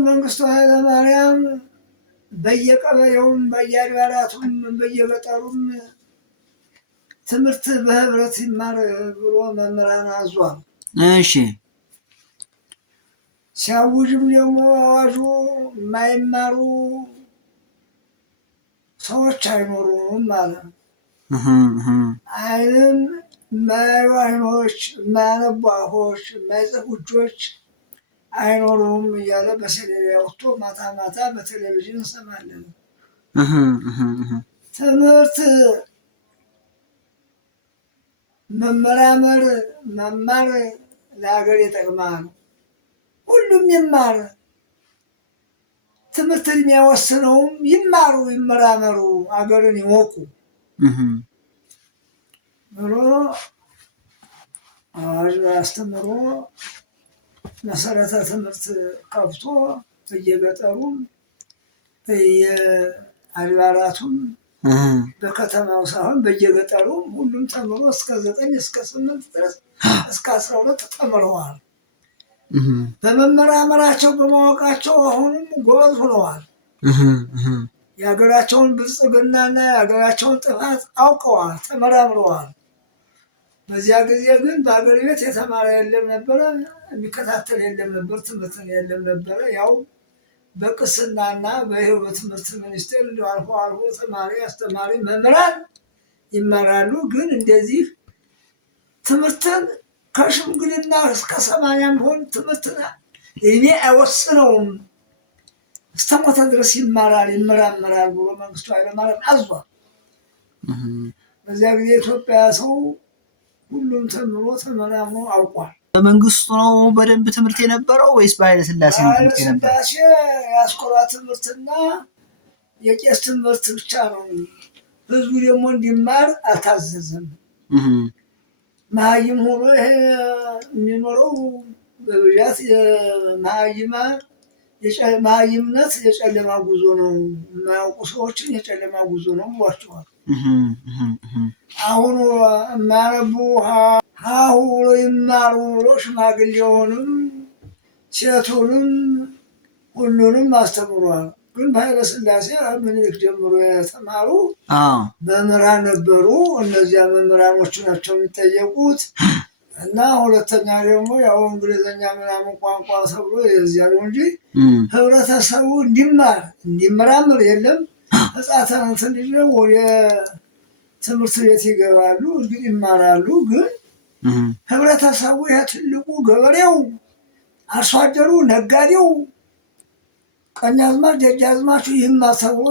አሁን መንግስቱ ኃይለማርያም በየቀበሌውም በየአድባራቱም በየገጠሩም ትምህርት በህብረት ይማር ብሎ መምህራን አዟል። እሺ ሲያውጅም ደግሞ አዋጁ የማይማሩ ሰዎች አይኖሩም ማለት ነው። አይንም የማያዩ አይኖች፣ የማያነቡ አፎች፣ የማይጽፉ እጆች አይኖሩም እያለ በሰሌዳ ወጥቶ ማታ ማታ በቴሌቪዥን እንሰማለን። ትምህርት መመራመር መማር ለሀገር ይጠቅማል። ሁሉም ይማር። ትምህርትን የሚያወስነውም ይማሩ፣ ይመራመሩ፣ ሀገርን ይወቁ ብሎ አዋጅ አስተምሮ መሰረተ ትምህርት ከፍቶ በየገጠሩም በየአድባራቱም በከተማው ሳይሆን በየገጠሩም ሁሉም ተምሮ እስከ 9 እስከ 8 ድረስ እስከ 12 ተምረዋል። በመመራመራቸው በማወቃቸው አሁንም ጎበዝ ሆነዋል። የሀገራቸውን ብልጽግናና የሀገራቸውን ጥፋት አውቀዋል፣ ተመራምረዋል። በዚያ ጊዜ ግን በሀገር ቤት የተማረ የለም ነበረ፣ የሚከታተል የለም ነበር፣ ትምህርትን የለም ነበረ። ያው በቅስናና በይኸው በትምህርት ሚኒስቴር አልፎ አልፎ ተማሪ አስተማሪ መምህራን ይማራሉ። ግን እንደዚህ ትምህርትን ከሽምግልና እስከ 80 ቢሆን ትምህርትና እድሜ አይወስነውም፣ እስከሞተ ድረስ ይማራል ይመራመራል ብሎ መንግስቱ ኃይለማርያም አዟል። በዚያ ጊዜ ኢትዮጵያ ሰው ሁሉም ተምሮ ተመራምሮ አውቋል። በመንግስቱ ነው በደንብ ትምህርት የነበረው ወይስ በኃይለ ሥላሴ ነው ትምህርት የነበረው? ኃይለ ሥላሴ የአስኮላ ትምህርትና የቄስ ትምህርት ብቻ ነው። ህዝቡ ደግሞ እንዲማር አልታዘዘም። መሀይም ሆኖ ይሄ የሚኖረው በብዛት መሀይምነት የጨለማ ጉዞ ነው፣ የማያውቁ ሰዎችን የጨለማ ጉዞ ነው ብሏቸዋል። አሁን የማያነቡ ሀሁ ብሎ ይማሩ ብሎ ሽማግሌውንም ሴቱንም ሁሉንም አስተምሯል። ግን በኃይለ ሥላሴ ምኒልክ ጀምሮ የተማሩ መምህራን ነበሩ። እነዚያ መምህራኖቹ ናቸው የሚጠየቁት። እና ሁለተኛ ደግሞ ያው እንግሊዝኛ ምናምን ቋንቋ ተብሎ የዚያ ነው እንጂ ህብረተሰቡ እንዲማር እንዲመራመር የለም። ህጻናትን ልጅ ወደ ትምህርት ቤት ይገባሉ፣ እንግዲህ ይማራሉ። ግን ህብረተሰቡ ይሄ ትልቁ ገበሬው፣ አርሶ አደሩ፣ ነጋዴው፣ ቀኛዝማች ደጃዝማቹ ይማር ተብሎ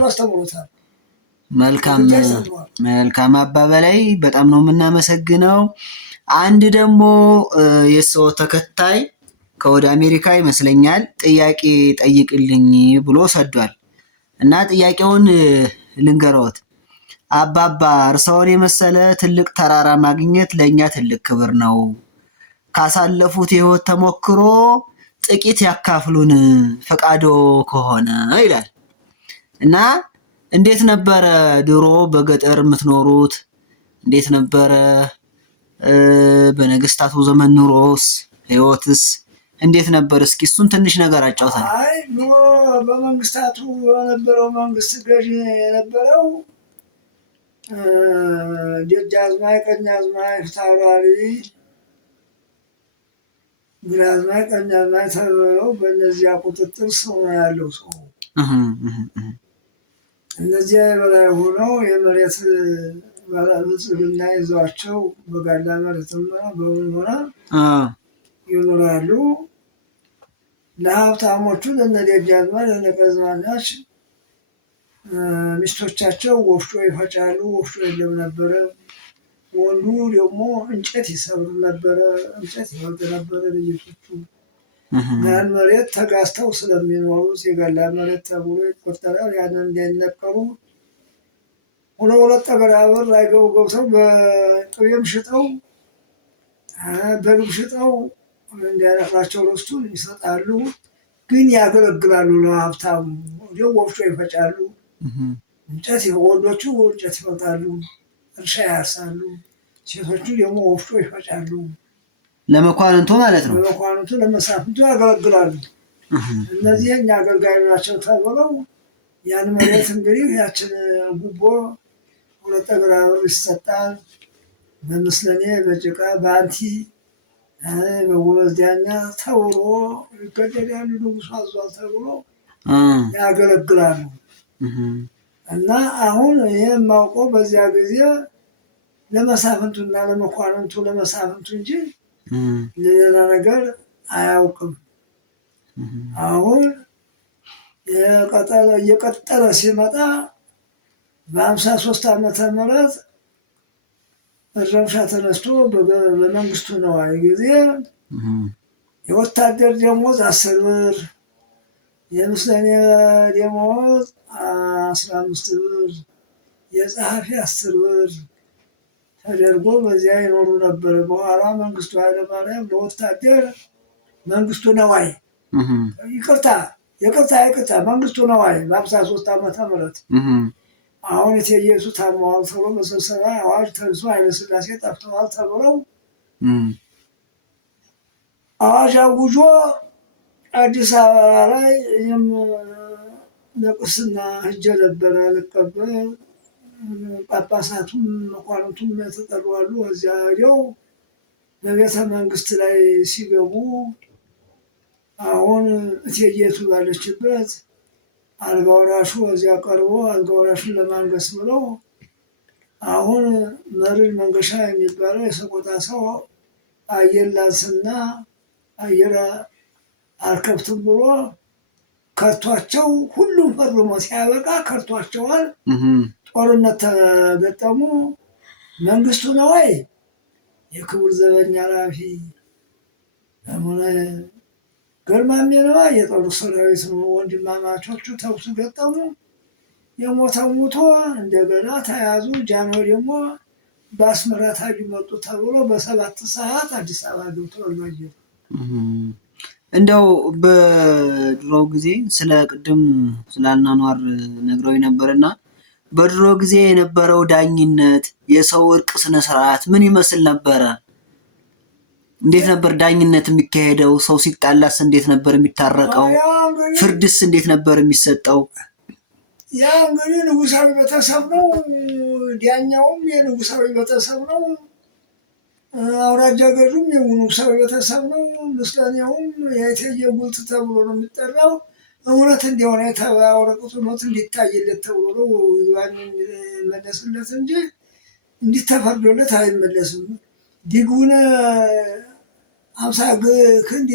አስተምሮታል። መልካም አባ በላይ በጣም ነው የምናመሰግነው። አንድ ደግሞ የሰው ተከታይ ከወደ አሜሪካ ይመስለኛል ጥያቄ ጠይቅልኝ ብሎ ሰዷል እና ጥያቄውን ልንገረዎት። አባባ እርስዎን የመሰለ ትልቅ ተራራ ማግኘት ለእኛ ትልቅ ክብር ነው። ካሳለፉት የህይወት ተሞክሮ ጥቂት ያካፍሉን ፈቃዶ ከሆነ ይላል እና እንዴት ነበረ ድሮ በገጠር የምትኖሩት? እንዴት ነበረ በነገስታቱ ዘመን ኑሮስ ህይወትስ እንዴት ነበር? እስኪ እሱን ትንሽ ነገር አጫውታል። አይ ድሮ በመንግስታቱ የነበረው መንግስት ገዥ የነበረው ደጃዝማች፣ ቀኛዝማች፣ ፊታውራሪ፣ ግራዝማች፣ ቀኛዝማች ተብለው በእነዚያ ቁጥጥር ስር ነው ያለው ሰው። እነዚያ የበላይ ሆነው የመሬት ብልጽግና ይዟቸው በጋላ መሬትም በምን ሆነ ይኖራሉ። ለሀብታሞቹ ለነደጃዝማች ለነቀዝማች ሚስቶቻቸው ወፍጮ ይፈጫሉ። ወፍጮ የለም ነበረ። ወንዱ ደግሞ እንጨት ይሰብር ነበረ፣ እንጨት ይፈልጥ ነበረ። ልጆቹ ያን መሬት ተጋዝተው ስለሚኖሩት የጋላ መሬት ተብሎ ይቆጠራል። ያንን እንዳይነቀሩ ሁለት ጠገራ ብር አይገቡ ገብተው በቅቤም ሽጠው በግብ ሽጠው እንዲያረፍራቸው ርስቱን ይሰጣሉ። ግን ያገለግላሉ ለሀብታሙ። ወፍጮ ይፈጫሉ፣ እንጨት ወንዶቹ እንጨት ይፈታሉ፣ እርሻ ያርሳሉ። ሴቶቹ ደግሞ ወፍጮ ይፈጫሉ። ለመኳንንቱ ማለት ነው። ለመኳንንቱ ለመሳፍንቱ ያገለግላሉ። እነዚህ የኛ አገልጋይ ናቸው ተብለው ያን መሬት እንግዲህ ያችን ጉቦ 2 እግር ብር ይሰጣል። በምስለኔ በጭቃ በአንቲ በጎበዝ ዳኛ ተብሎ ይገደዳሉ። ንጉሡ አዟል ተብሎ ያገለግላሉ። እና አሁን ይህ የማውቀው በዚያ ጊዜ ለመሳፍንቱና ለመኳንንቱ ለመሳፍንቱ እንጂ ለሌላ ነገር አያውቅም። አሁን እየቀጠለ ሲመጣ በ53 ዓመተ ምህረት እረብሻ ተነስቶ በመንግስቱ ነዋይ ጊዜ የወታደር ደሞዝ 10 ብር፣ የምስለኔ ደሞዝ 15 ብር፣ የጸሐፊ 10 ብር ተደርጎ በዚያ ይኖሩ ነበር። በኋላ መንግስቱ ኃይለማርያም ለወታደር መንግስቱ ነዋይ ይቅርታ መንግስቱ ነዋይ በ53 ዓመተ ምህረት አሁን እቴጌይቱ ታመዋል ተብሎ በስብሰባ አዋጅ ተንሶ ኃይለሥላሴ ጠፍተዋል ተብለው አዋጅ አውጆ አዲስ አበባ ላይ ለቅስና ሂጄ ነበረ ልቀበል። ጳጳሳቱም መኳንንቱም የተጠሩ አሉ። እዚያ ሄደው በቤተ መንግስት ላይ ሲገቡ አሁን እቴጌይቱ ባለችበት አልጋ ወራሹ እዚያ ቀርቦ አልጋ ወራሹን ለማንገስ ብለው አሁን መርዕድ መንገሻ የሚባለው የሰቆጣ ሰው አየር ላንስና አየር አልከብትም ብሎ ከርቷቸው ሁሉም ፈርሞ ሲያበቃ ከርቷቸዋል። ጦርነት ተገጠሙ። መንግስቱ ነዋይ የክቡር ዘበኛ ኃላፊ ሆነ ገርማሜ ነዋይ የጦር ሰራዊት ወንድማማቾቹ ተኩስ ገጠሙ። የሞተው ሞቶ እንደገና ተያዙ። ጃንሆይ ደግሞ በአስመራ ታጁ መጡ ተብሎ በ7 ሰዓት አዲስ አበባ ገብተው አየሁ። እንደው በድሮ ጊዜ ስለ ቅድም ስላናኗር ነግረው ነበርና በድሮ ጊዜ የነበረው ዳኝነት የሰው እርቅ ስነ ስርዓት ምን ይመስል ነበረ? እንዴት ነበር ዳኝነት የሚካሄደው? ሰው ሲጣላስ እንዴት ነበር የሚታረቀው? ፍርድስ እንዴት ነበር የሚሰጠው? ያ እንግዲህ ንጉሳዊ ቤተሰብ ነው። ዳኛውም የንጉሳዊ ቤተሰብ ነው። አውራጃ ገዡም የንጉሳዊ ቤተሰብ ነው። ምስለኔውም የእቴጌ ጉልት ተብሎ ነው የሚጠራው። እውነት እንዲሆነ የተባወረቁት እውነት እንዲታይለት ተብሎ ነው ይግባኝ የሚመለስለት እንጂ እንዲተፈርዶለት አይመለስም። ዲጉን 50 ክንድ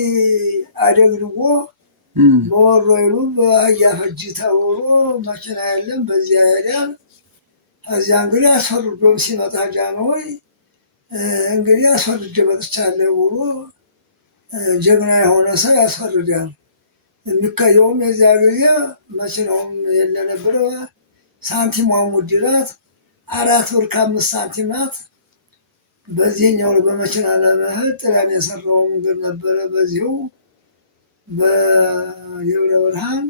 አደግድጎ በወሮይሉ በአህያ ፈጅ ተብሎ መኪና የለም በዚያ ሄዳል። ከዚያ እንግዲህ አስፈርዶም ሲመጣ ጃንሆይ እንግዲህ አስፈርጄ መጥቻለሁ ብሎ ጀግና የሆነ ሰው ያስፈርዳል። የሚካየውም የዚያ ጊዜ መኪናውም የለ ነበረ። ሳንቲሟ ውድ ናት። 4 ብር ከ5 ሳንቲም ናት። በዚህኛው በመኪና ለመሄድ ጥላን የሰራው መንገድ ነበረ። በዚሁ በደብረ ብርሃን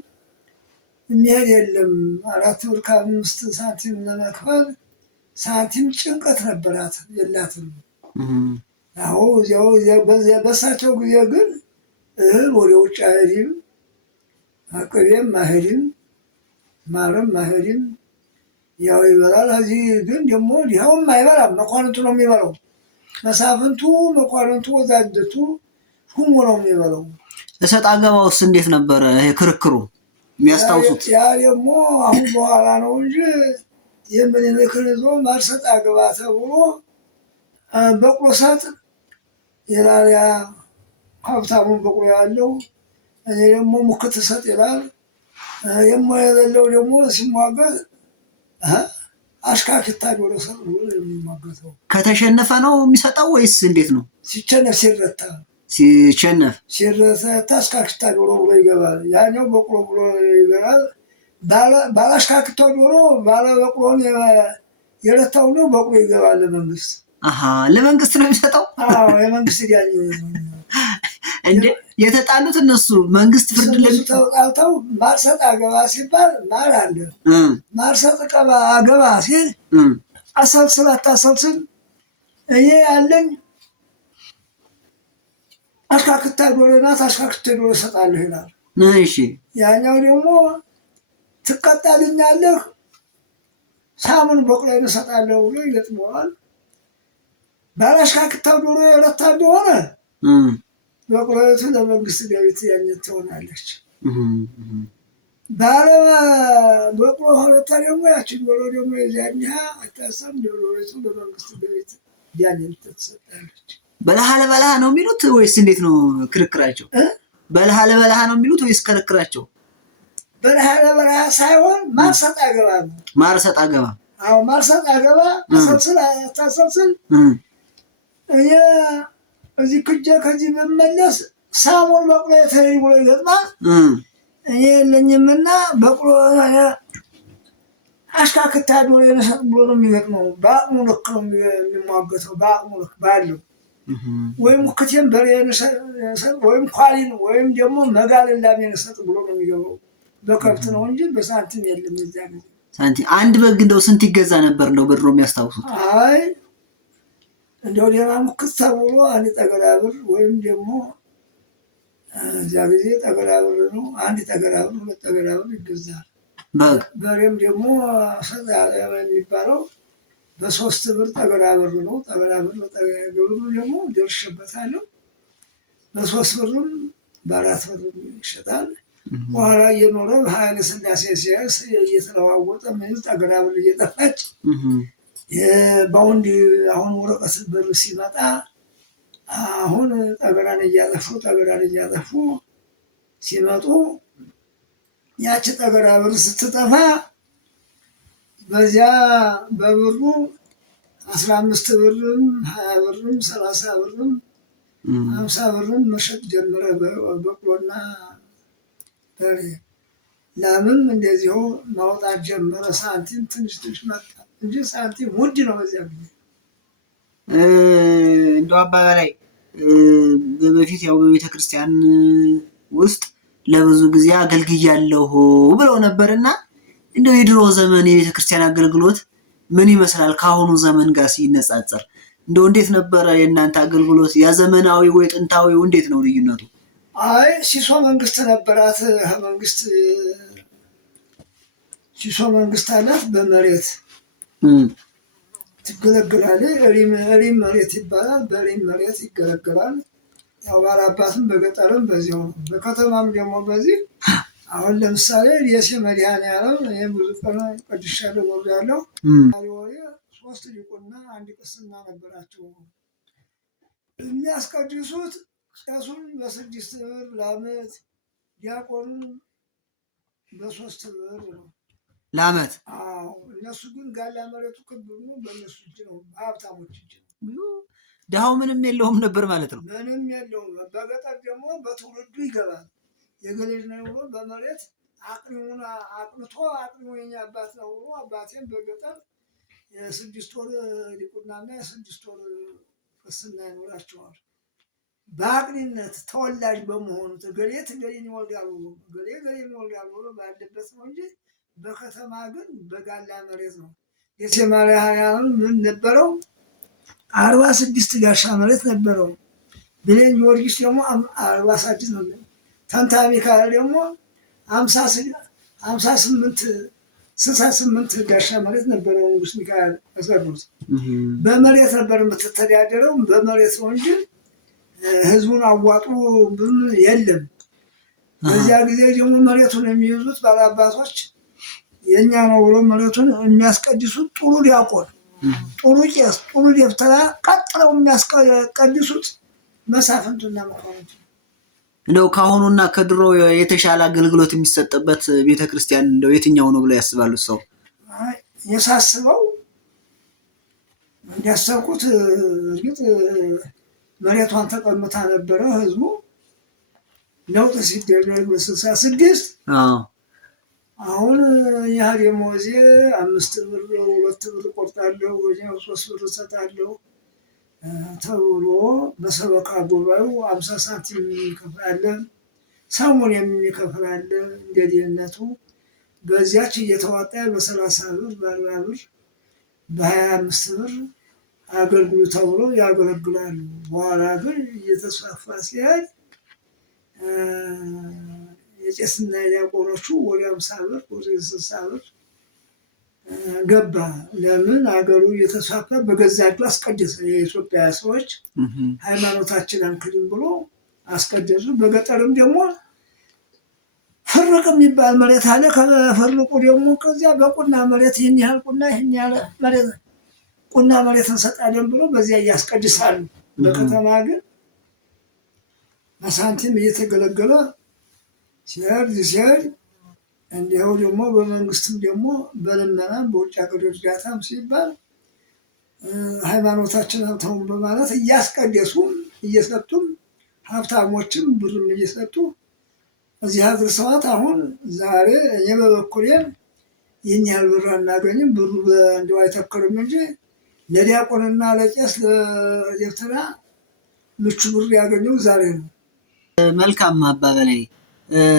የሚሄድ የለም። 4 ብር ከ5 ሳንቲም ለመክፈል ሳንቲም ጭንቀት ነበራት፣ የላትም። አሁን በሳቸው ጊዜ ግን እህል ወደ ውጭ አይሄድም፣ ቅቤም አይሄድም፣ ማርም አይሄድም። ያው ይበላል። እዚህ ግን ደግሞ ድሃውም አይበላም፣ መኳንንቱ ነው የሚበላው። መሳፍንቱ፣ መኳንንቱ፣ ወዛደቱ ሁሙ ነው የሚበላው። እሰጥ አገባውስ እንዴት ነበረ ይሄ ክርክሩ የሚያስታውሱት? ያ ደግሞ አሁን በኋላ ነው እንጂ የምኒልክን ይዞ ማር ሰጥ አገባ ተብሎ በቅሎ ሰጥ ይላል። ያ ሀብታሙን በቅሎ ያለው እኔ ደግሞ ሙክት ሰጥ ይላል። የሌለው ደግሞ ሲሟገት አሽካክታ ዶሮ ሰጥ ብሎ የሚሟገተው። ከተሸነፈ ነው የሚሰጠው ወይስ እንዴት ነው? ሲቸነፍ ሲረታ ሲረታ አሽካክታ ዶሮ ብሎ ይገባል። ያኛው በቅሎ ብሎ ይገባል። ባላሽካክታ ዶሮ ባለ በቅሎን የረታው ነው በቅሎ ይገባል ለመንግስት። ለመንግስት ነው የሚሰጠው? የመንግስት ዳኝ እንዴ የተጣሉት እነሱ መንግስት ፍርድ ተጣልተው ማር ሰጥ አገባ ሲባል ማር አለ። ማር ሰጥ አገባ ሲል አሰልስል አታሰልስል እኔ ያለኝ አሽካክታ ዶሮ ናት፣ አሽካክታ ዶሮ እሰጣለሁ ይላል። እሺ ያኛው ደግሞ ትቀጣልኛለህ፣ ሳሙን በቅሎዬን እሰጣለሁ ብሎ ይገጥመዋል። ባለአሽካክታ ዶሮ የረታ እንደሆነ በቅሎይቱ ለመንግስት ገቢ ትሆናለች። ባለ በቅሎ ሁለታ ደግሞ ያችን ዶሮ ደግሞ የዚያን አታሰም ዶሮይቱ ለመንግስት ገቢ ያንን ትሰጣለች። በለሃ ለበለሃ ነው የሚሉት ወይስ እንዴት ነው ክርክራቸው? በለሃ ለበለሃ ነው የሚሉት ወይስ ክርክራቸው? በለሃ ለበለሃ ሳይሆን ማርሰጥ አገባ ነው። ማርሰጥ አገባ። አዎ ማርሰጥ አገባ። ታሰብስል እኔ እዚህ ክጀ ከዚህ ብመለስ ሳሙን በቅሎ የተለይ ብሎ ይገጥማል። እኔ የለኝምና በቅሎ አሽካክታ ዶሮ የነሰጥ ብሎ ነው የሚገጥመው። በአቅሙ ልክ ነው የሚሟገተው። በአቅሙ ልክ ባለው ወይም ክትም በሬ የነሰጥ ወይም ኳሊን ወይም ደግሞ መጋለላም የነሰጥ ብሎ ነው የሚገባው። በከብት ነው እንጂ በሳንቲም የለም። እዚያ ጊዜ ሳንቲም አንድ በግ እንደው ስንት ይገዛ ነበር እንደው በድሮ የሚያስታውሱት? አይ እንደው ሌላ ሙክት ተብሎ አንድ ጠገራ ብር ወይም ደግሞ እዚያ ጊዜ ጠገራ ብር ነው። አንድ ጠገራ ብር፣ ሁለት ጠገራ ብር ይገዛል። በሬም ደግሞ ሰጣ የሚባለው በ3 ብር ጠገራ ብር ነው። ጠገራ ብር ብሩ ደግሞ ደርሼበታለሁ። በ3 ብርም በ4 ብርም ይሸጣል። በኋላ እየኖረ ኃይለ ሥላሴ ሲያስ እየተለዋወጠ ምን ጠገራ ብር እየጠፋች በአሁን ወረቀት ብር ሲመጣ አሁን ጠገራን እያጠፉ ሲመጡ ያቺ ጠገራ ብር ስትጠፋ በዚያ በብሩ 15 ብርም 20 ብርም 30 ብርም 50 ብርም መሸጥ ጀመረ። በቅሎና በሬ ላምም እንደዚሁ ማውጣት ጀመረ። ሳንቲም ትንሽ መጣ እንጂ ሳንቲም ውድ ነው በዚያ ጊዜ። እንደው አባባላይ በፊት ያው በቤተክርስቲያን ውስጥ ለብዙ ጊዜ አገልግያለሁ ብለው ነበርና እንደው የድሮ ዘመን የቤተክርስቲያን አገልግሎት ምን ይመስላል ከአሁኑ ዘመን ጋር ሲነጻጸር? እንደው እንዴት ነበረ የእናንተ አገልግሎት? ያ ዘመናዊ ወይ ጥንታዊው እንዴት ነው ልዩነቱ? አይ ሲሶ መንግስት ነበራት። መንግስት ሲሶ መንግስት አላት። በመሬት ትገለገላለች። ሪም መሬት ይባላል። በሪም መሬት ይገለገላል። ያው ባላባትም በገጠርም በዚያው ነው። በከተማም ደግሞ በዚህ አሁን ለምሳሌ የሴ መድኃኔዓለም ይሄ ብዙ ቀን ቀድሻለሁ ያለው 3 ዲቁና 1 ቅስና ነበራቸው። የሚያስቀድሱት ቄሱን በ6 ብር ለዓመት፣ ዲያቆኑን በ3 ብር ነው ለዓመት። አዎ እነሱ ግን ጋላ መሬቱ ክብ ነው። በእነሱ እጅ ነው፣ በሀብታሞች እጅ ነው። ድሃው ምንም የለውም ነበር ማለት ነው። ምንም የለውም። በገጠር ደግሞ በትውልዱ ይገባል። የገሌጅ ነው ብሎ በመሬት አቅኒውን አቅንቶ አቅኒው የኛ አባት ነው ብሎ አባቴን በገጠር የ6 ወር ዲቁናና የ6 ወር ቅስና ይኖራቸዋል። በአቅኒነት ተወላጅ በመሆኑ ገሌት ገሌን ይወልዳሉ ገሌን ይወልዳሉ ብሎ ባለበት ነው እንጂ በከተማ ግን በጋላ መሬት ነው። የሴ መድኃኔዓለም ምን ነበረው? 46 ጋሻ መሬት ነበረው። ብሌን ጊዮርጊስ ደግሞ 46 ነው። ተንታ ሚካኤል ደግሞ 68 ጋሻ መሬት ነበረው። ንጉስ ሚካኤል ተሰሩት በመሬት ነበር የምትተዳደረው። በመሬት ነው እንጂ ህዝቡን አዋጡ ብም የለም። በዚያ ጊዜ ደግሞ መሬቱን የሚይዙት ባላባቶች የኛ ነው ብሎ መሬቱን የሚያስቀድሱት ጥሩ ዲያቆን፣ ጥሩ ቄስ፣ ጥሩ ደብተራ ቀጥለው የሚያስቀድሱት መሳፍንቱና መኳንንቱ። እንደው ከአሁኑና ከድሮ የተሻለ አገልግሎት የሚሰጥበት ቤተክርስቲያን እንደው የትኛው ነው ብለው ያስባሉ? ሰው የሳስበው እንዲያሰብኩት እርግጥ መሬቷን ተቀምታ ነበረ። ህዝቡ ለውጥ ሲደረግ በ66 አሁን ያ ደሞዜ 5 ብር 2 ብር ቆርጣለሁ ወዲያው 3 ብር እሰጣለሁ ተብሎ በሰበካ ጉባኤው 50 ሳንቲም የሚከፍላለ ሰሙን የሚከፍላለ እንደ ድህነቱ በዚያች እየተዋጣ በ30 ብር በ40 ብር በ25 ብር አገልግሉ ተብሎ ያገለግላሉ። በኋላ ግን እየተስፋፋ ሲሄድ የቄስና የዲያቆኖቹ ወደ 50 ብር ወደ 60 ብር ገባ። ለምን አገሩ እየተስፋፋ በገዛ እጁ አስቀደሰ። የኢትዮጵያ ሰዎች ሃይማኖታችን አንክድም ብሎ አስቀደሱ። በገጠርም ደግሞ ፍርቅ የሚባል መሬት አለ። ከፍርቁ ደግሞ ከዚያ በቁና መሬት ይህን ያህል ቁና ይህን ያህል መሬት ቁና መሬት እንሰጣለን ብሎ በዚያ እያስቀድሳሉ። በከተማ ግን በሳንቲም እየተገለገለ ሲሄድ እንዲያው ደግሞ በመንግስትም ደግሞ በልመናም በውጭ ሀገር እርዳታም ሲባል ሃይማኖታችን አልተውም በማለት እያስቀደሱም እየሰጡም ሀብታሞችም ብርም እየሰጡ እዚህ አድርሰዋት። አሁን ዛሬ እኔ በበኩሌ ይህን ያህል ብር አናገኝም፣ ብሩ እንደው አይተክርም እንጂ ለዲያቆንና ለቄስ ለደብተራ ምቹ ብር ያገኘው ዛሬ ነው። መልካም አባ በላይ፣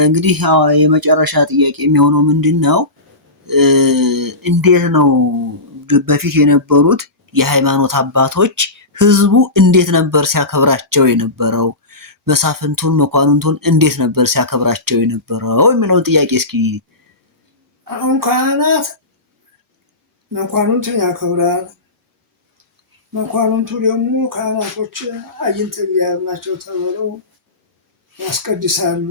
እንግዲህ የመጨረሻ ጥያቄ የሚሆነው ምንድን ነው? እንዴት ነው በፊት የነበሩት የሃይማኖት አባቶች ህዝቡ እንዴት ነበር ሲያከብራቸው የነበረው? መሳፍንቱን መኳንንቱን እንዴት ነበር ሲያከብራቸው የነበረው የሚለውን ጥያቄ እስኪ። አሁን ካህናት መኳንንቱን ያከብራል። መኳንንቱ ደግሞ ካህናቶች አጅንተ እግዚአብሔር ናቸው ተብለው ያስቀድሳሉ፣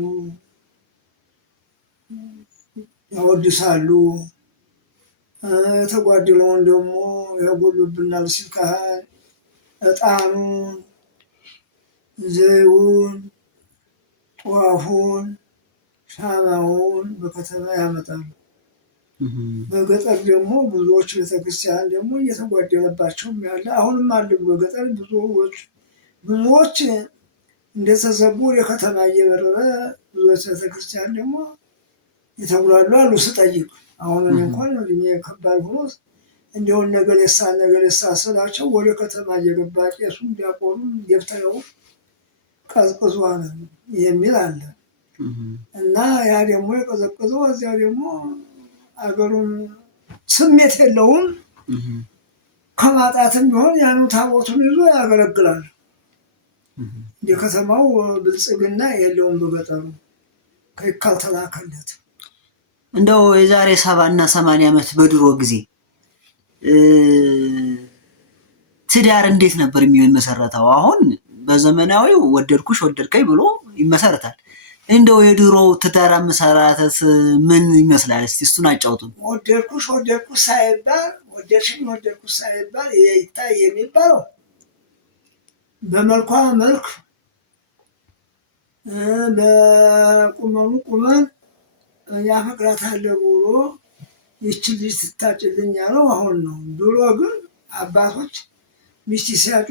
ያወድሳሉ። የተጓደለውን ደግሞ ያጎሉብናል ሲል ካህን ዕጣኑን፣ ዘይውን፣ ጧፉን፣ ሻማውን በከተማ ያመጣሉ። በገጠር ደግሞ ብዙዎች ቤተክርስቲያን ደግሞ እየተጓደለባቸውም ያለ አሁንም አሉ። በገጠር ብዙዎች እንደተዘጉ ወደ ከተማ እየበረረ ብዙዎች ቤተክርስቲያን ደግሞ የተጉላሉ አሉ። ስጠይቅ አሁን እንኳን እድሜ ከባድ ሆኖ እንዲሆን ነገር የሳ ስላቸው ወደ ከተማ እየገባ ቄሱም ዲያቆኑም ደብተራው ቀዝቅዟል የሚል አለ እና ያ ደግሞ የቀዘቀዘው እዚያ ደግሞ አገሩን ስሜት የለውም። ከማጣትም ቢሆን ያኑ ታቦቱን ይዞ ያገለግላል። የከተማው ብልጽግና የለውም። በገጠሩ ከይካል ተላከለት። እንደው የዛሬ 70 እና 80 ዓመት በድሮ ጊዜ ትዳር እንዴት ነበር የሚመሰረተው? አሁን በዘመናዊው ወደድኩሽ ወደድከኝ ብሎ ይመሰረታል። እንደው የድሮ ትዳር አመሰራረት ምን ይመስላል? እስቲ እሱን አጫውቱን። ወደድኩሽ ሳይባል ወደድሽኝ ወደድኩሽ ሳይባል ይታይ የሚባለው በመልኳ መልክ በቁመኑ ቁመን ያፈቅራታለሁ ብሎ ይችን ልጅ ትታጭልኝ ያለው አሁን ነው። ድሮ ግን አባቶች ሚስት ሲያጩ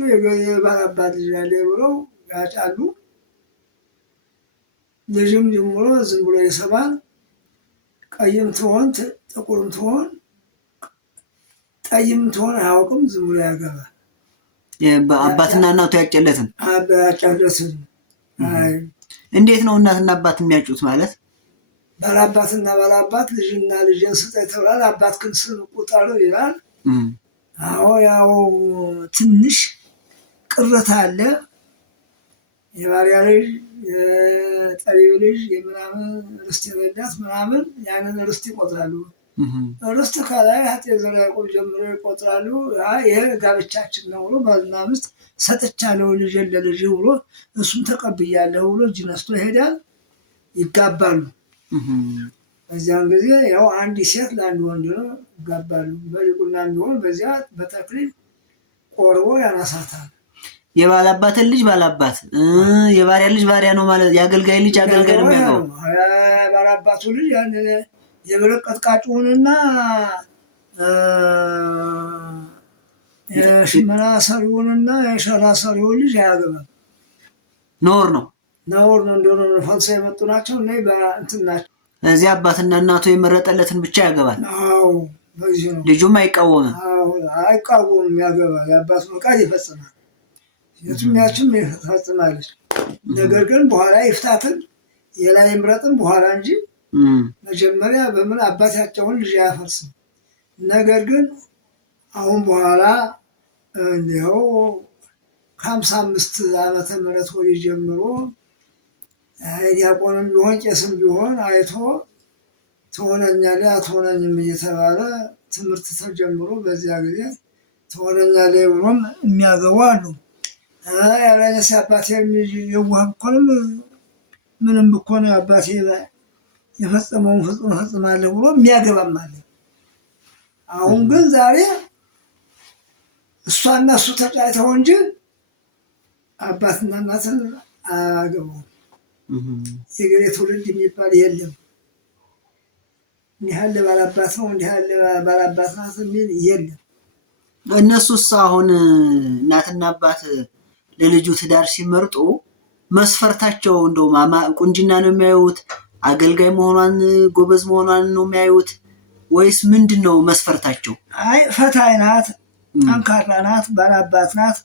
የባላባት ልጅ ያለ ብለው ያጫሉ። ልጅም ጀምሮ ዝም ብሎ ይሰባል። ቀይም ትሆን ጥቁርም ትሆን ጠይም ትሆን አያውቅም። ዝም ብሎ ያገባል። አባትና እናቱ ያጨለትን ያጨለትን። እንዴት ነው እናትና አባት የሚያጩት? ማለት ባላባትና ባላባት ልጅና ልጅን ስጠኝ ተብሏል። አባት ግን ስም ቁጠር ይላል። አዎ ያው ትንሽ ቅሬታ አለ። የባሪያ ልጅ የጠሪው ልጅ የምናምን ርስት የበላት ምናምን ያንን ርስት ይቆጥራሉ። ርስት ከላይ ሀጤ ዘርዓ ያዕቆብ ጀምሮ ይቆጥራሉ። ይሄ ጋብቻችን ነው ብሎ ባልና ሚስት ሰጥቻለሁ ልጄን ለልጅ ብሎ እሱም ተቀብያለሁ ብሎ እጅ ነስቶ ይሄዳል። ይጋባሉ። በዚያን ጊዜ ያው አንድ ሴት ለአንድ ወንድ ነው ይጋባሉ። በዲቁና ቢሆን በዚያ በተክሊል ቆርቦ ያነሳታል። የባላባትን ልጅ ባላባት፣ የባሪያ ልጅ ባሪያ ነው ማለት፣ የአገልጋይ ልጅ አገልጋይ ነው የሚያገባው። ባላባቱ ልጅ ያን የብረት ቀጥቃጩንና የሽመና ሰሪውንና የሸራ ሰሪውን ልጅ አያገባም። ነውር ነው እንደሆነ ፈልሰ የመጡ ናቸው እና እንትን ናቸው። እዚህ አባትና እናቱ የመረጠለትን ብቻ ያገባል። አዎ በዚህ ነው። ልጁም አይቃወምም። አይቃወምም፣ ያገባል። የአባቱ ፈቃድ ይፈጽማል። የትኛችም ይፈጽማለች። ነገር ግን በኋላ ይፍታትን የላይ ምረጥም በኋላ እንጂ መጀመሪያ በምን አባታቸውን ልጅ አያፈርስም። ነገር ግን አሁን በኋላ እንዲያው ከ55 ዓመተ ምህረት ወዲህ ጀምሮ ዲያቆንም ቢሆን ቄስም ቢሆን አይቶ ትሆነኛለህ አትሆነኝም እየተባለ ትምህርት ተጀምሮ በዚያ ጊዜ ትሆነኛለህ ብሎም የሚያገቡ አሉ። ያለነስ አባቴ የዋህ ብኮንም ምንም ብኮን አባቴ የፈጸመውን ፍጹም እፈጽማለሁ ብሎ የሚያገባም አለ። አሁን ግን ዛሬ እሷና እሱ ተጫይተው እንጂ አባትና እናትን አያገቡም። የገሌ ትውልድ የሚባል የለም። እንዲህ ያለ ባላባት ነው እንዲህ ያለ ባላባት ናት የሚል የለም። እነሱስ አሁን እናትና አባት ለልጁ ትዳር ሲመርጡ መስፈርታቸው እንደው ቁንጅና ነው የሚያዩት? አገልጋይ መሆኗን ጎበዝ መሆኗን ነው የሚያዩት ወይስ ምንድን ነው መስፈርታቸው? አይ ፈታይ ናት፣ ጠንካራ ናት፣ ባላባት ናት፣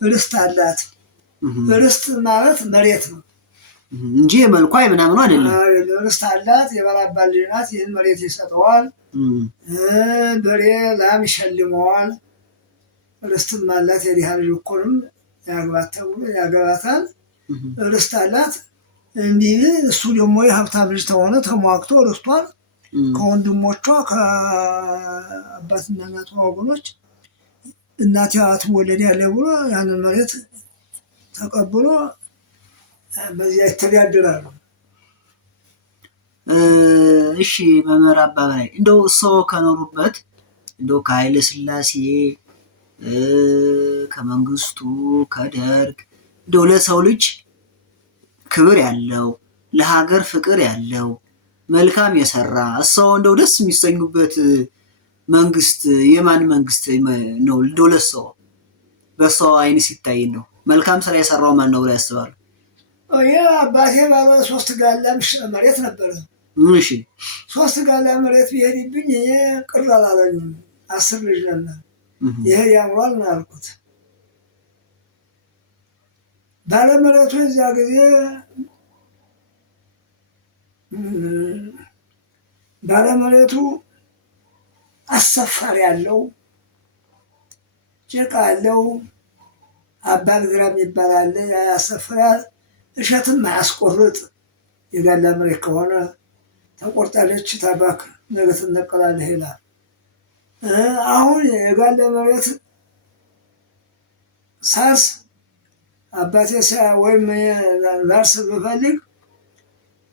ርስት አላት። ርስት ማለት መሬት ነው እንጂ የመልኳ ምናምኑ አይደለም። ርስት አላት፣ የባላባት ልጅ ናት። ይህን መሬት ይሰጠዋል፣ በሬ ላም ይሸልመዋል። ርስትም አላት። የዲሃ ልጅ እኮንም ያግባት ተብሎ ያገባታል። ርስት አላት። እንዲህ እሱ ደግሞ የሀብታም ልጅ ተሆነ ተሟግቶ ርስቷን ከወንድሞቿ ከአባትና እናቷ ወገኖች እናቴ አትወለድ ያለ ብሎ ያንን መሬት ተቀብሎ በዚያ ይተዳደራሉ። እሺ መምህር አባባይ እንደው ሰው ከኖሩበት እንደው ከኃይለ ሥላሴ ከመንግስቱ ከደርግ እንደው ለሰው ልጅ ክብር ያለው ለሀገር ፍቅር ያለው መልካም የሰራ ሰው እንደው ደስ የሚሰኙበት መንግስት የማን መንግስት ነው? እንደው ለሰው በሰው አይን ሲታይ ነው መልካም ስራ የሰራው ማን ነው ብለው ያስባሉ? አባቴ ባለ 3 ጋላ መሬት ነበረ። እሺ 3 ጋላ መሬት ቢሄድብኝ ቅር አላለኝም። 10 ልጅ ነን። ይሄ ያምራል ነው ያልኩት። ባለመሬቱ እዚያ ጊዜ ባለመሬቱ አሰፋሪ ያለው ጭቃ አለው። አባግዝራ የሚባል አለ። ያሰፍራል። እሸትም አያስቆርጥ። የጋላ መሬት ከሆነ ተቆርጣለች ታባክ ነገ ትነቀላለህ ይላል። አሁን የጋላ መሬት ሳርስ አባቴ ወይም ላርስ ብፈልግ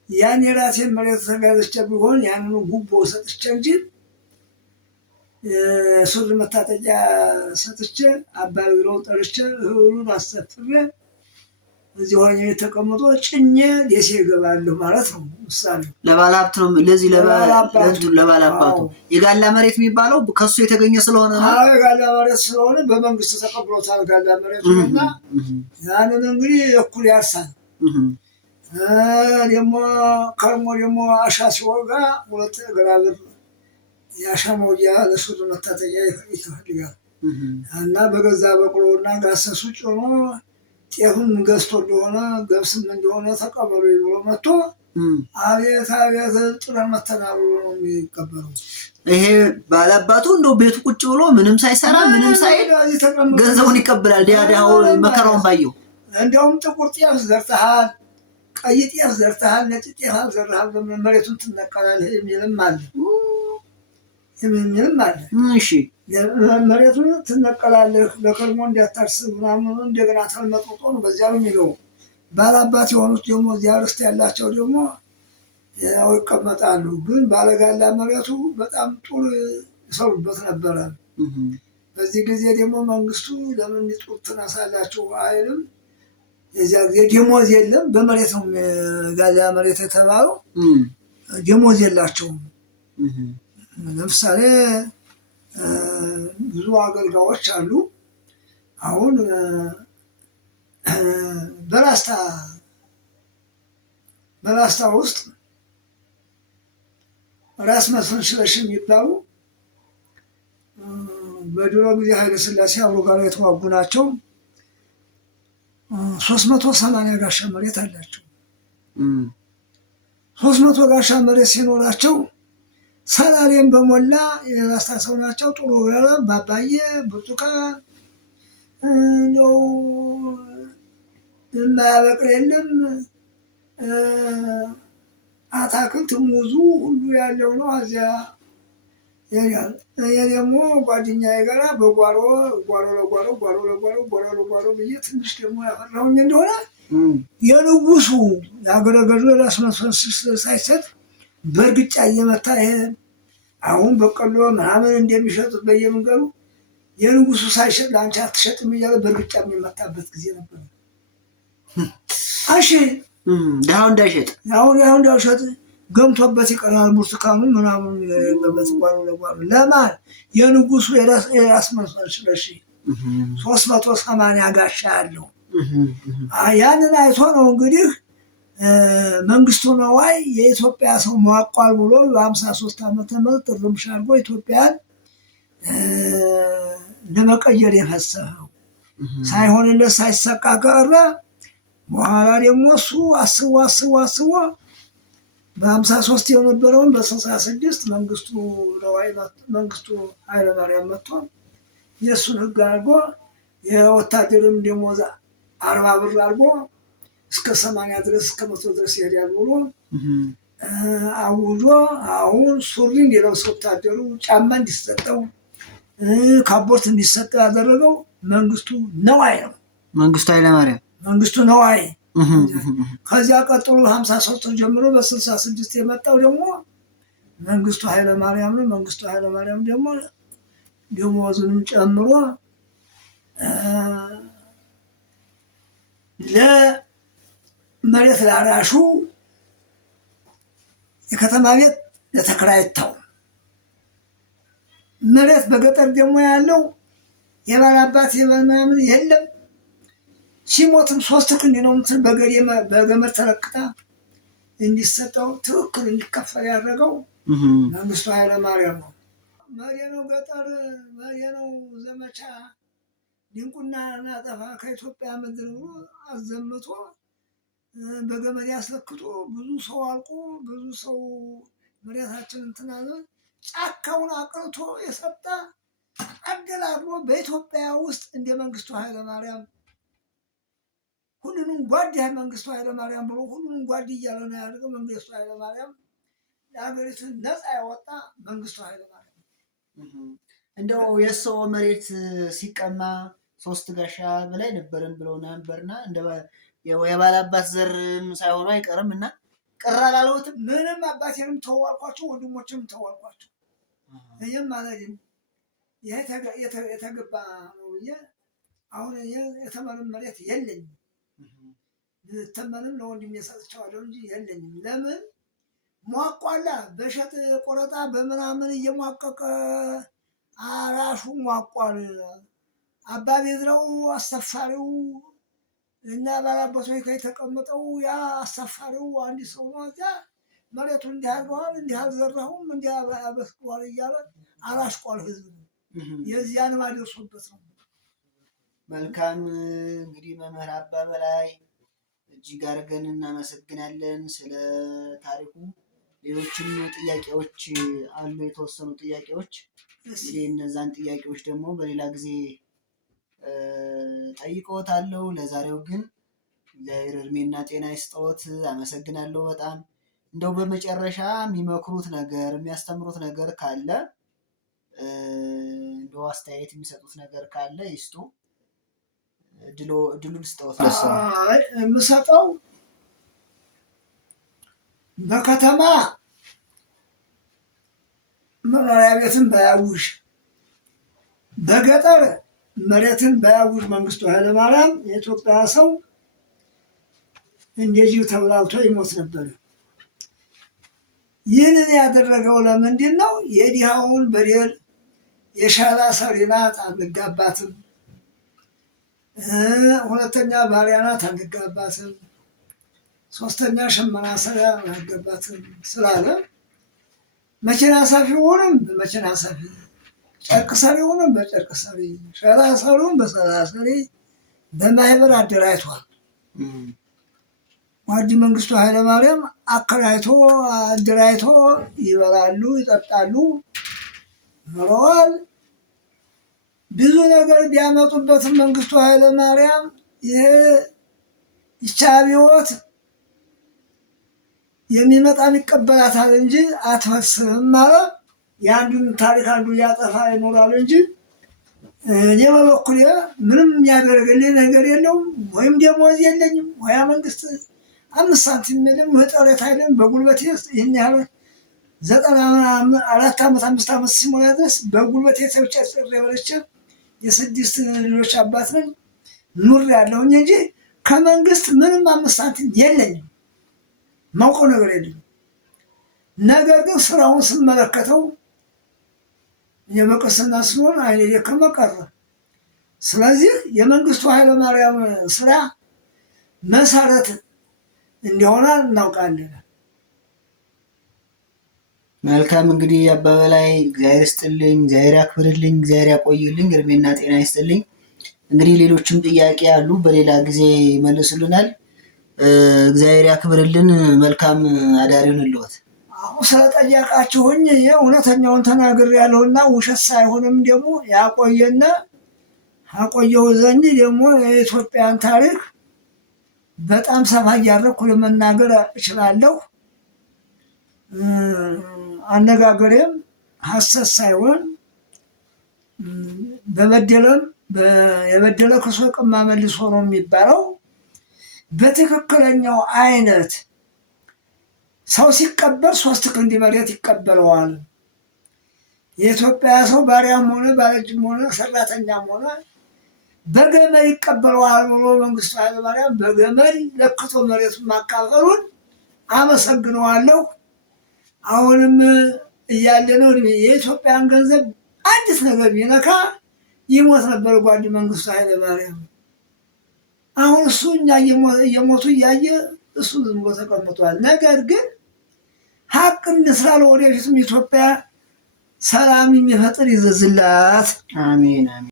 ያን የራሴን መሬት ተጋዝቼ ቢሆን ያንኑ ጉቦ ሰጥቼ እንጂ ሱሪ መታጠቂያ ሰጥቼ አባግዝራውን ጠርቼ እህሉን አሰፍሬ እዚህ ሆኜ ተቀምጦ ጭኜ ደሴ እገባለሁ ማለት ነው። ምሳሌ ለባለሀብት ነው። ለዚህ ለባለሀብቱ የጋላ መሬት የሚባለው ከሱ የተገኘ ስለሆነ ነው። የጋላ መሬት ስለሆነ በመንግስት ተቀብሎታል ጋላ መሬቱና ያንን እንግዲህ እኩል ያርሳል። ደግሞ ከርሞ ደግሞ አሻ ሲወጋ 2 ግራብር የአሻ መውጊያ ለሱሪ መታጠቂያ ይፈልጋል እና በገዛ በቅሎና ጋሰሱ ጭኖ ጤፍም ገዝቶ እንደሆነ ገብስም እንደሆነ ተቀበሉ ብሎ መጥቶ አቤት አቤት ጥረን መተናሉ ነው የሚቀበለው። ይሄ ባላባቱ እንደው ቤቱ ቁጭ ብሎ ምንም ሳይሰራ ምንም ሳይል ገንዘቡን ይቀበላል። ዲያዳው መከራውን ባየው እንደውም ጥቁር ጤፍ ዘርተሃል፣ ቀይ ጤፍ ዘርተሃል፣ ነጭ ጤፍ አልዘራሃል፣ መሬቱን ትነቀላለህ የሚልም አለ የሚልም አለ። እሺ መሬቱን ትነቀላለህ ለከርሞ እንዲያታርስ ምናምን እንደገና ተልመጥጦ ነው በዚያ ነው የሚለው። ባላባት የሆኑት ደግሞ እዚያ ርስት ያላቸው ደግሞ ያው ይቀመጣሉ። ግን ባለጋላ መሬቱ በጣም ጥሩ ይሰሩበት ነበረ። በዚህ ጊዜ ደግሞ መንግስቱ ለምን ጡር ትነሳላችሁ አይልም። የዚያ ጊዜ ደሞዝ የለም። በመሬት ነው ጋላ መሬት የተባለው። ደሞዝ የላቸውም። ለምሳሌ ብዙ አገልጋዮች አሉ። አሁን በላስታ ውስጥ ራስ መስፍን ስለሽ የሚባሉ በድሮ ጊዜ ኃይለ ሥላሴ አብሮ ጋር የተዋጉ ናቸው። 380 ጋሻ መሬት አላቸው። 300 ጋሻ መሬት ሲኖራቸው ሰላሌም በሞላ የላስታ ሰው ናቸው። ጥሩ ባባዬ፣ ብርቱካን፣ እንደው የማያበቅል የለም። አታክልት ሙዙ ሁሉ ያለው ነው። እዚያ ይሄዳል። እኔ ደግሞ ጓደኛዬ ጋር በጓሮ ጓሮ ለጓሮ ጓሮ ለጓሮ ጓሮ ለጓሮ ብዬ ትንሽ ደግሞ ያፈራሁኝ እንደሆነ የንጉሱ ያገለገሉ ራስ መስፈስ ሳይሰጥ በእርግጫ እየመታ ይሄ አሁን በቀሎ ምናምን እንደሚሸጡት በየመንገዱ የንጉሱ ሳይሸጥ ለአንቺ አትሸጥም እያለ በእርግጫ የሚመታበት ጊዜ ነበር። አሺ ድሃው እንዳይሸጥ ድሃው እንዳይሸጥ ገምቶበት ይቀራል። ብርቱካኑ ምናምን የሌለበት ጓሮ ለጓሮ ለማን የንጉሱ የራስ መስፈን ስለሺ 380 ጋሻ ያለው ያንን አይቶ ነው እንግዲህ መንግስቱ ነዋይ የኢትዮጵያ ሰው መዋቋል ብሎ በ53 ዓመተ ምህረት ርምሻ አድርጎ ኢትዮጵያን ለመቀየር የፈሰሰው ሳይሆንለት ሳይሰቃ ቀረ። በኋላ ደግሞ እሱ አስቦ በ53 የነበረውን በ66 መንግስቱ ኃይለማርያም መጥቶ የእሱን ህግ አድርጎ የወታደርም ደሞዝ 40 ብር አድርጎ እስከ 80 ድረስ እስከ 100 ድረስ ይሄዳል ብሎ አውጆ አሁን ሱሪ እንዲለብስ ወታደሩ ጫማ እንዲሰጠው ካቦርት እንዲሰጠው ያደረገው መንግስቱ ነዋይ ነው። መንግስቱ ነዋይ። ከዚያ ቀጥሎ 53 ጀምሮ በ66 የመጣው ደግሞ መንግስቱ ኃይለማርያም ነው። መንግስቱ ኃይለማርያም ደግሞ ደሞዙንም ጨምሮ ለመሬት ላራሹ የከተማ ቤት ለተከራይተው መሬት በገጠር ደግሞ ያለው የባላባት የምናምን የለም። ሲሞትም 3 ክንድ ነው እንትን በገመድ ተለክታ እንዲሰጠው ትክክል እንዲከፈል ያደረገው መንግስቱ ኃይለማርያም ነው። መሪ ነው ገጠር መሪ ነው ዘመቻ ድንቁና እናጠፋ ከኢትዮጵያ ምድር አዘምቶ በገመድ ያስለክቶ ብዙ ሰው አልቆ ብዙ ሰው መሬታችን እንትን አለ። ጫካውን አቅርቶ የሰጠ አደላድሎ በኢትዮጵያ ውስጥ እንደ መንግስቱ ኃይለማርያም ሁሉንም ጓድ መንግስቱ ኃይለማርያም ብሎ ሁሉንም ጓድ እያለ ነው ያደረገው። መንግስቱ ኃይለማርያም ለሀገሪቱን ነፃ ያወጣ መንግስቱ ኃይለማርያም። እንደው የሰው መሬት ሲቀማ 3 ጋሻ በላይ ነበርን ብለው ነበርና እንደ የባላባት ዘርም ሳይሆኑ አይቀርም እና ቅር አላለዎትም? ምንም አባቴንም ተዋልኳቸው፣ ወንድሞችንም ተዋልኳቸው። ይህም ማለት ይሄ የተገባ ነው ብዬ አሁን የተመንም መሬት የለኝም። ተመንም ለወንድሜ ሰጥቼዋለሁ እንጂ የለኝም። ለምን ሟቋላ በሸጥ ቆረጣ በምናምን እየሟቀቀ አራሹ ሟቋል። አባ ቤዝራው አሰፋሪው እና ባላበት ወይ ከተቀመጠው ያ አሰፋሪው አንድ ሰው ነው። እዚያ መሬቱ እንዲህ አድርገዋል፣ እንዲህ አልዘራሁም፣ እንዲህ አበስቀዋል እያለ አላሽቋል ህዝብ። የዚያን ማደርሶበት ነው። መልካም እንግዲህ መምህር አባ በላይ እጅግ አድርገን እናመሰግናለን ስለ ታሪኩ። ሌሎችም ጥያቄዎች አሉ፣ የተወሰኑ ጥያቄዎች። እንግዲህ እነዛን ጥያቄዎች ደግሞ በሌላ ጊዜ ጠይቀዎታለሁ። ለዛሬው ግን እግዚአብሔር እድሜና ጤና ይስጠዎት። አመሰግናለሁ በጣም። እንደው በመጨረሻ የሚመክሩት ነገር የሚያስተምሩት ነገር ካለ እንደው አስተያየት የሚሰጡት ነገር ካለ ይስጡ። እድሉን ስጠዎት። የምሰጠው በከተማ መኖሪያ ቤትን ባያውጅ፣ በገጠር መሬትን ባያውጅ መንግስቱ ኃይለማርያም የኢትዮጵያ ሰው እንደዚሁ ተብላልቶ ይሞት ነበር። ይህንን ያደረገው ለምንድን ነው? የድሃውን በደል የሻላ ሰሪ ናት አንጋባትም፣ ሁለተኛ ባሪያ ናት አንጋባትም፣ ሶስተኛ ሸመና ሰሪ አንጋባትም ስላለ መኪና ሰፊውንም በመኪና ሰፊ፣ ጨርቅ ሰሪውንም በጨርቅ ሰሪ፣ ሸራ ሰሪውን በሸራ ሰሪ በማህበር አደራጅቷል። ጓድ መንግስቱ ኃይለማርያም አከራይቶ አደራጅቶ ይበላሉ፣ ይጠጣሉ ኖረዋል። ብዙ ነገር ቢያመጡበትም መንግስቱ ኃይለማርያም ይህች አብዮት የሚመጣም ይቀበላታል እንጂ አትፈርስም ማለት የአንዱን ታሪክ አንዱ ሊያጠፋ ይኖራል እንጂ እኔ በበኩሌ ምንም የሚያደርግልኝ ነገር የለውም። ወይም ደሞዝ የለኝም፣ ወያ መንግስት 5 ሳንቲም የለም፣ ጠሬታ የለም። በጉልበቴ ይህን ያህል 94 ዓመት 5 ዓመት ሲሞላ ድረስ በጉልበቴ ተጨርጭሬ በልቼ የ6 ልጆች አባት ነኝ። ኑሬያለሁኝ እንጂ ከመንግስት ምንም 5 ሳንቲም የለኝም፣ ማውቀው ነገር የለም። ነገር ግን ስራውን ስመለከተው የበቅስና ሲሆን አይኔ ደከመ ቀረ። ስለዚህ የመንግስቱ ኃይለማርያም ስራ መሰረት እንዲሆነ እናውቃለን። መልካም እንግዲህ አበበ ላይ እግዚአብሔር ይስጥልኝ፣ እግዚአብሔር ያክብርልኝ፣ እግዚአብሔር ያቆይልኝ፣ እድሜና ጤና ይስጥልኝ። እንግዲህ ሌሎችም ጥያቄ አሉ፣ በሌላ ጊዜ ይመልሱልናል። እግዚአብሔር ያክብርልን። መልካም አዳር ይሁንልዎት። አሁን ስለጠየቃችሁኝ እውነተኛውን ተናግሬያለሁና ውሸት ሳይሆንም ደግሞ ያቆየና አቆየው ዘንድ ደግሞ የኢትዮጵያን ታሪክ በጣም ሰፋ እያደረኩ ለመናገር እችላለሁ። አነጋገሬም ሐሰት ሳይሆን የበደለ ክሶ ቅማ መልሶ ነው የሚባለው። በትክክለኛው አይነት ሰው ሲቀበል 3 ክንድ መሬት ይቀበለዋል። የኢትዮጵያ ሰው ባሪያም ሆነ ባለእጅም ሆነ ሰራተኛም ሆነ በገመድ ይቀበለዋል ብሎ መንግስቱ ኃይለማርያም በገመድ ለክቶ መሬቱን ማካፈሉን አመሰግነዋለሁ። አሁንም እያለ ነው የኢትዮጵያን ገንዘብ አንዲት ነገር ቢነካ ይሞት ነበር ጓድ መንግስቱ ኃይለማርያም። አሁን እሱ እኛ እየሞቱ እያየ እሱ ዝም ብሎ ተቀምጧል። ነገር ግን ሀቅ እንስራ፣ ለወደፊቱም ኢትዮጵያ ሰላም የሚፈጥር ይዘዝላት። አሜን አሜን።